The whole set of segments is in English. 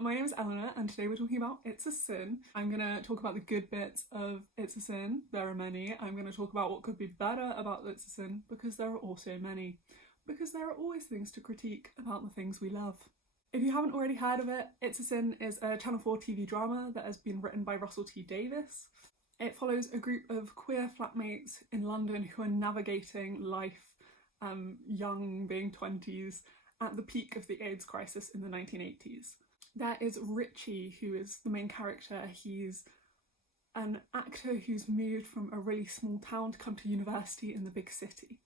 My name is Eleanor and today we're talking about It's a Sin. I'm going to talk about the good bits of It's a Sin. There are many. I'm going to talk about what could be better about It's a Sin because there are also many. Because there are always things to critique about the things we love. If you haven't already heard of it, It's a Sin is a Channel 4 TV drama that has been written by Russel T Davis. It follows a group of queer flatmates in London who are navigating life, young, being 20s, at the peak of the AIDS crisis in the 1980s. There is Richie, who is the main character. He's an actor who's moved from a really small town to come to university in the big city.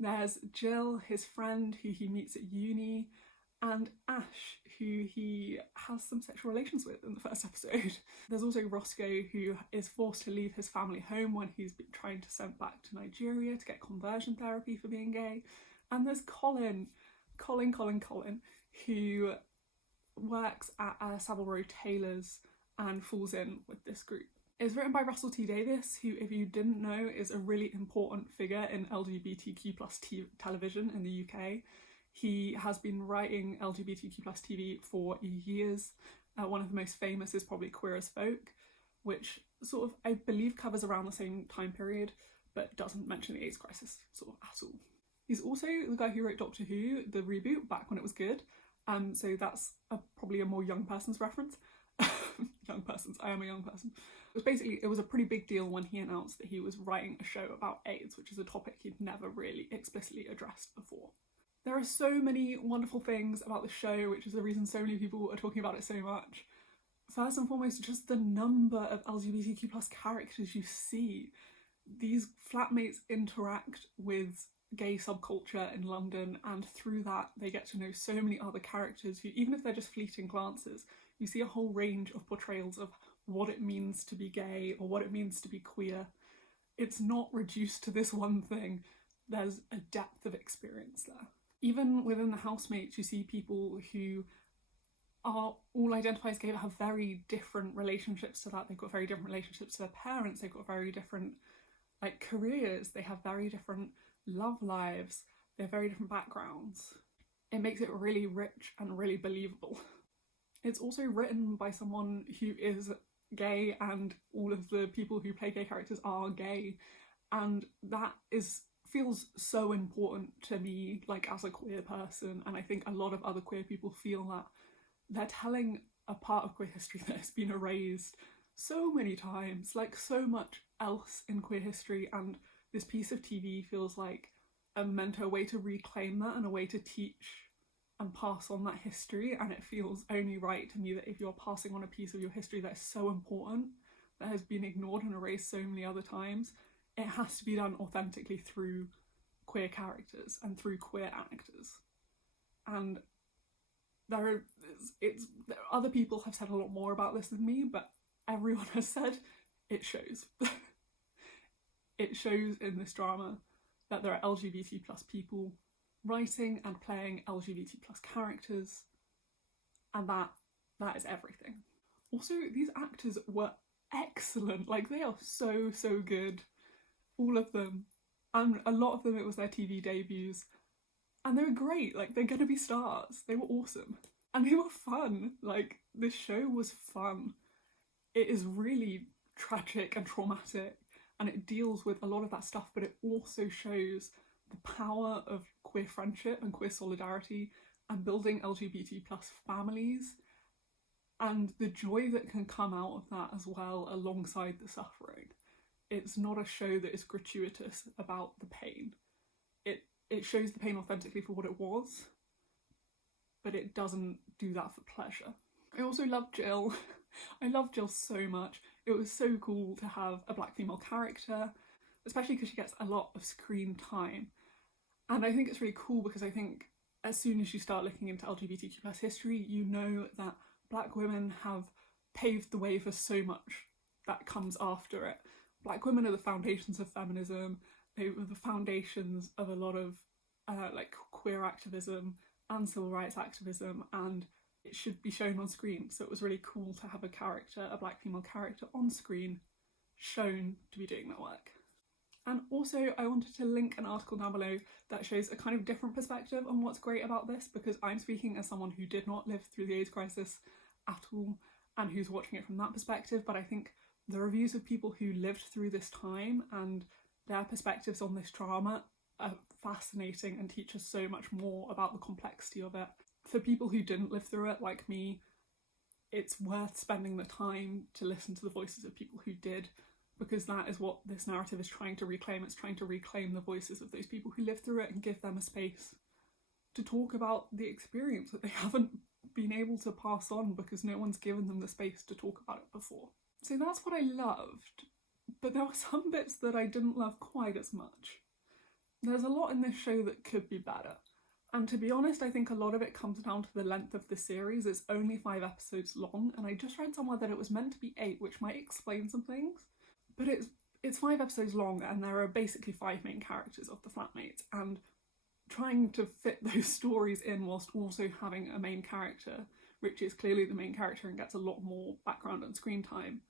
There's Jill, his friend, who he meets at uni, and Ash, who he has some sexual relations with in the first episode. There's also Roscoe, who is forced to leave his family home when he's been trying to send back to Nigeria to get conversion therapy for being gay. And there's Colin, who works at Savile Row Tailors and falls in with this group. It's written by Russel T Davis, who, if you didn't know, is a really important figure in LGBTQ plus television in the UK. He has been writing LGBTQ plus TV for years. One of the most famous is probably Queer as Folk, which sort of, I believe, covers around the same time period, but doesn't mention the AIDS crisis sort of at all. He's also the guy who wrote Doctor Who, the reboot, back when it was good. So that's probably a more young person's reference. Young persons, I am a young person. It was a pretty big deal when he announced that he was writing a show about AIDS, which is a topic he'd never really explicitly addressed before. There are so many wonderful things about the show, which is the reason so many people are talking about it so much. First and foremost, just the number of LGBTQ plus characters you see. These flatmates interact with gay subculture in London, and through that they get to know so many other characters who, even if they're just fleeting glances, you see a whole range of portrayals of what it means to be gay or what it means to be queer. It's not reduced to this one thing. There's a depth of experience there. Even within the housemates, you see people who are all identify as gay but have very different relationships to that. They've got very different relationships to their parents, they've got very different careers, they have very different love lives, they have very different backgrounds. It makes it really rich and really believable. It's also written by someone who is gay, and all of the people who play gay characters are gay, and that feels so important to me, as a queer person, and I think a lot of other queer people feel that they're telling a part of queer history that has been erased so many times, so much else in queer history, and this piece of TV feels like a mentor, a way to reclaim that and a way to teach and pass on that history. And it feels only right to me that if you're passing on a piece of your history that is so important, that has been ignored and erased so many other times, it has to be done authentically through queer characters and through queer actors. And other people have said a lot more about this than me, but everyone has said it shows. It shows in this drama that there are LGBT plus people writing and playing LGBT plus characters, and that is everything. Also, these actors were excellent. They are so good, all of them, and a lot of them it was their TV debuts, and they were great. They're gonna be stars. They were awesome, and they were fun. This show was fun. It is really tragic and traumatic, and it deals with a lot of that stuff, but it also shows the power of queer friendship and queer solidarity and building LGBT plus families, and the joy that can come out of that as well alongside the suffering. It's not a show that is gratuitous about the pain. It shows the pain authentically for what it was, but it doesn't do that for pleasure. I also love Jill. I love Jill so much. It was so cool to have a black female character, especially because she gets a lot of screen time. And I think it's really cool because I think as soon as you start looking into LGBTQ plus history, you know that black women have paved the way for so much that comes after it. Black women are the foundations of feminism. They were the foundations of a lot of queer activism and civil rights activism, and it should be shown on screen. So it was really cool to have a black female character on screen shown to be doing that work. And also I wanted to link an article down below that shows a kind of different perspective on what's great about this, because I'm speaking as someone who did not live through the AIDS crisis at all and who's watching it from that perspective, but I think the reviews of people who lived through this time and their perspectives on this drama are fascinating and teach us so much more about the complexity of it. For people who didn't live through it, like me, it's worth spending the time to listen to the voices of people who did, because that is what this narrative is trying to reclaim. It's trying to reclaim the voices of those people who lived through it and give them a space to talk about the experience that they haven't been able to pass on because no one's given them the space to talk about it before. So that's what I loved, but there were some bits that I didn't love quite as much. There's a lot in this show that could be better, and to be honest, I think a lot of it comes down to the length of the series. It's only 5 episodes long, and I just read somewhere that it was meant to be 8, which might explain some things, but it's 5 episodes long, and there are basically 5 main characters of the flatmates, and trying to fit those stories in whilst also having a main character, Richie is clearly the main character and gets a lot more background and screen time,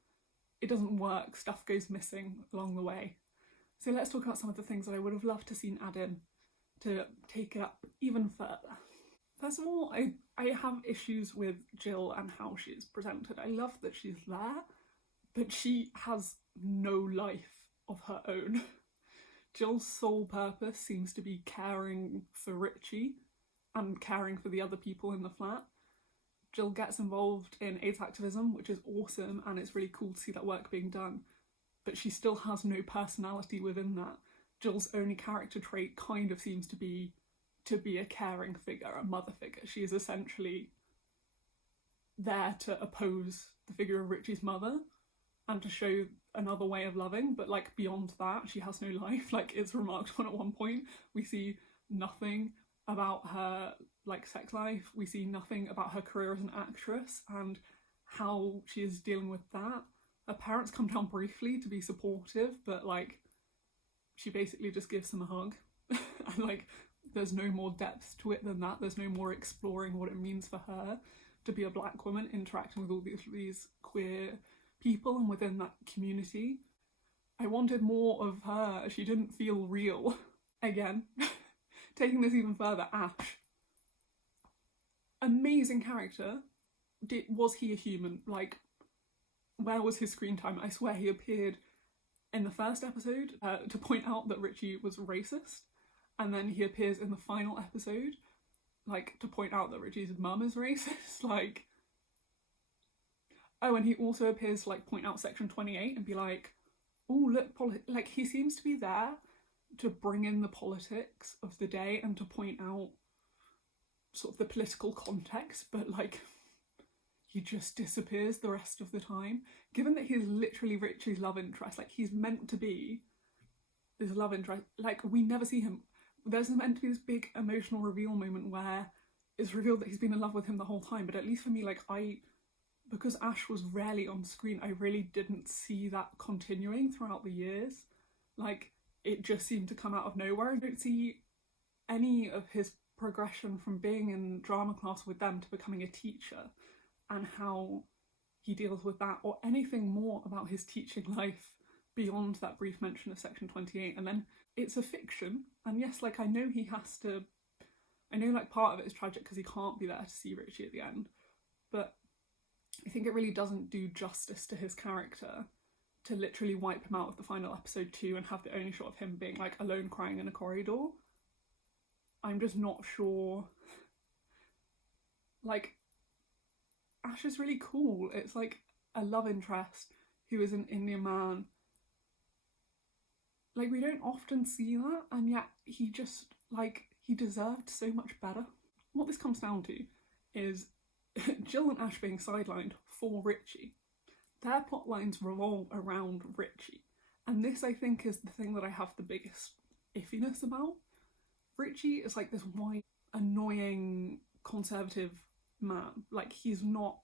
it doesn't work. Stuff goes missing along the way. So let's talk about some of the things that I would have loved to seen add in to take it up even further. First of all, I have issues with Jill and how she is presented. I love that she's there, but she has no life of her own. Jill's sole purpose seems to be caring for Richie and caring for the other people in the flat. Jill gets involved in AIDS activism, which is awesome, and it's really cool to see that work being done, but she still has no personality within that. Jill's only character trait kind of seems to be a caring figure, a mother figure. She is essentially there to oppose the figure of Richie's mother and to show another way of loving, but like beyond that she has no life. Like, it's remarked on at one point, we see nothing about her like sex life, we see nothing about her career as an actress and how she is dealing with that. Her parents come down briefly to be supportive, but like she basically just gives them a hug and like there's no more depth to it than that. There's no more exploring what it means for her to be a black woman interacting with all these queer people and within that community. I wanted more of her. She didn't feel real. Again, taking this even further, Ash. Amazing character. Was he a human? Like, where was his screen time? I swear he appeared in the first episode to point out that Richie was racist, and then he appears in the final episode like to point out that Richie's mum is racist. Like, oh, and he also appears to like point out Section 28 and be like, oh look, like he seems to be there to bring in the politics of the day and to point out sort of the political context, but like he just disappears the rest of the time. Given that he's literally Richie's love interest, like he's meant to be this love interest, like we never see him. There's meant to be this big emotional reveal moment where it's revealed that he's been in love with him the whole time, but at least for me, like because Ash was rarely on screen, I really didn't see that continuing throughout the years. Like, it just seemed to come out of nowhere. I don't see any of his progression from being in drama class with them to becoming a teacher and how he deals with that, or anything more about his teaching life beyond that brief mention of Section 28. And then it's a fiction, and yes, like I know like part of it is tragic because he can't be there to see Richie at the end, but I think it really doesn't do justice to his character to literally wipe him out of the final episode 2 and have the only shot of him being like alone crying in a corridor. I'm just not sure. Like, Ash is really cool. It's like a love interest who is an Indian man. Like, we don't often see that, and yet he just, like, he deserved so much better. What this comes down to is Jill and Ash being sidelined for Richie. Their plot lines revolve around Richie, and this, I think, is the thing that I have the biggest iffiness about. Richie is like this white, annoying, conservative man. Like, he's not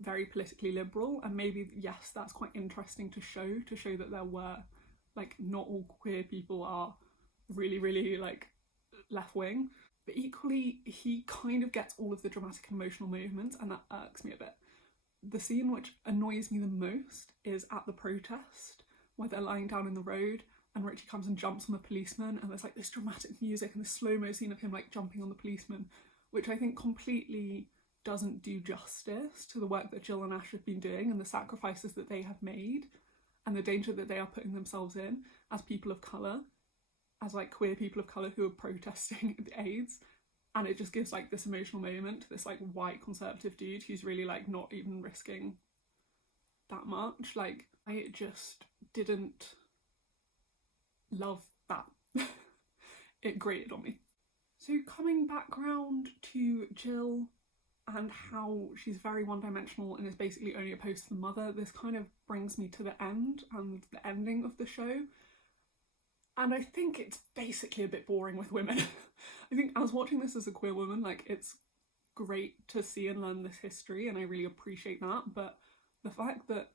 very politically liberal, and maybe, yes, that's quite interesting to show that there were, like, not all queer people are really, really, like, left-wing, but equally, he kind of gets all of the dramatic and emotional movements, and that irks me a bit. The scene which annoys me the most is at the protest, where they're lying down in the road, and Richie comes and jumps on the policeman, and there's, like, this dramatic music and this slow-mo scene of him, like, jumping on the policeman, which I think completely doesn't do justice to the work that Jill and Ash have been doing and the sacrifices that they have made and the danger that they are putting themselves in as people of colour, as like queer people of colour who are protesting the AIDS. And it just gives like this emotional moment to this like white conservative dude who's really like not even risking that much. Like, I just didn't love that. It grated on me. So coming back round to Jill and how she's very one-dimensional and is basically only opposed to the mother, this kind of brings me to the end and the ending of the show. And I think it's basically a bit boring with women. I think I was watching this as a queer woman, like, it's great to see and learn this history and I really appreciate that, but the fact that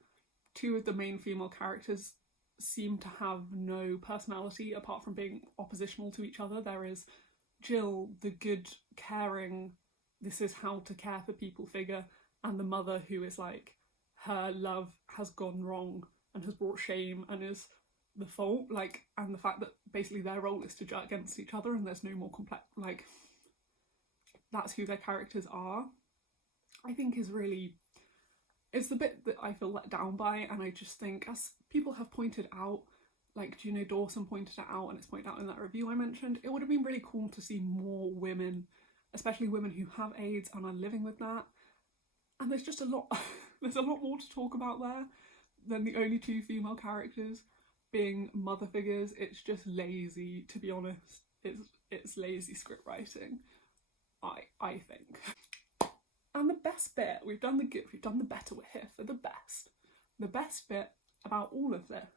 two of the main female characters seem to have no personality apart from being oppositional to each other. There is Jill, the good, caring, this is how to care for people figure, and the mother who is like, her love has gone wrong and has brought shame and is the fault, like, and the fact that basically their role is to judge against each other and there's no more complex, like, that's who their characters are, I think is really, it's the bit that I feel let down by. And I just think, as people have pointed out, like Juno Dawson pointed it out and it's pointed out in that review I mentioned, it would have been really cool to see more women, especially women who have AIDS and are living with that. And there's just a lot, there's a lot more to talk about there than the only two female characters being mother figures. It's just lazy, to be honest. It's lazy script writing, I think. And the best bit, we've done the good, we've done the better, we're here for the best. The best bit about all of this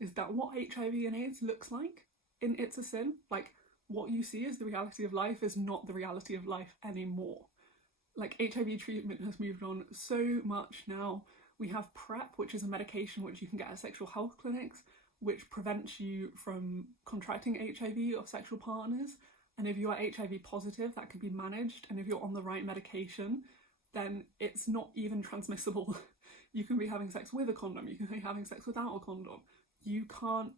is that what HIV and AIDS looks like in It's a Sin, like what you see as the reality of life is not the reality of life anymore. Like, HIV treatment has moved on so much now. We have PrEP, which is a medication which you can get at sexual health clinics, which prevents you from contracting HIV of sexual partners. And if you are HIV positive, that can be managed. And if you're on the right medication, then it's not even transmissible. You can be having sex with a condom, you can be having sex without a condom. You can't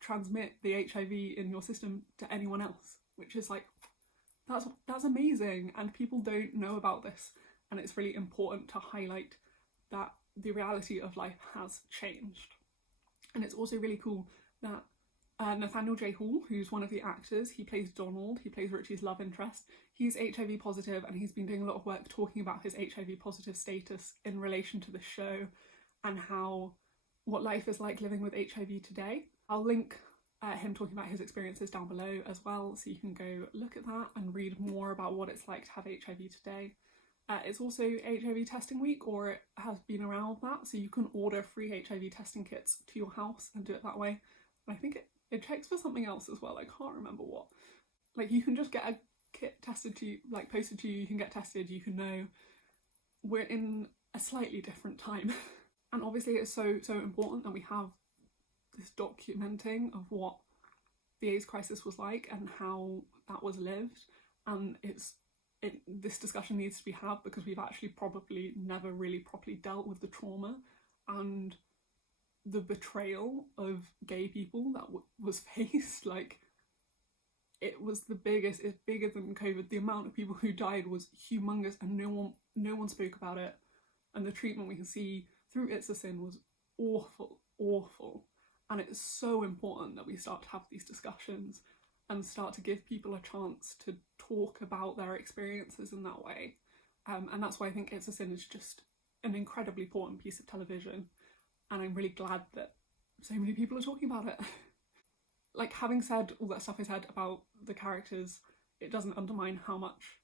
transmit the HIV in your system to anyone else, which is like, that's amazing. And people don't know about this. And it's really important to highlight that the reality of life has changed. And it's also really cool that Nathanal J Hall, who's one of the actors, he plays Donald, he plays Richie's love interest. He's HIV positive and he's been doing a lot of work talking about his HIV positive status in relation to the show and how, what life is like living with HIV today. I'll link him talking about his experiences down below as well, so you can go look at that and read more about what it's like to have HIV today. It's also HIV testing week, or it has been around that, so you can order free HIV testing kits to your house and do it that way. And I think it checks for something else as well, I can't remember what. Like, you can just get a kit tested to you, like posted to you, you can get tested, you can know. We're in a slightly different time. And obviously it's so important that we have this documenting of what the AIDS crisis was like and how that was lived. And this discussion needs to be had because we've actually probably never really properly dealt with the trauma and the betrayal of gay people that was faced. Like, it was the biggest, it's bigger than COVID. The amount of people who died was humongous and no one spoke about it. And the treatment we can see through It's a Sin was awful, awful. And it's so important that we start to have these discussions and start to give people a chance to talk about their experiences in that way. And that's why I think It's a Sin is just an incredibly important piece of television. And I'm really glad that so many people are talking about it. Like, having said all that stuff I said about the characters, it doesn't undermine how much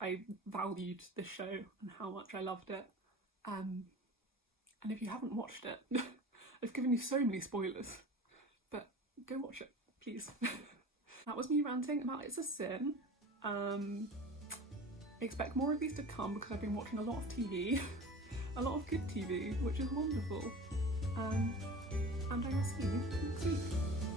I valued this show and how much I loved it. And if you haven't watched it, I've given you so many spoilers, but go watch it, please. That was me ranting about It's a Sin. Expect more of these to come because I've been watching a lot of TV, a lot of good TV, which is wonderful. And I will see you next week.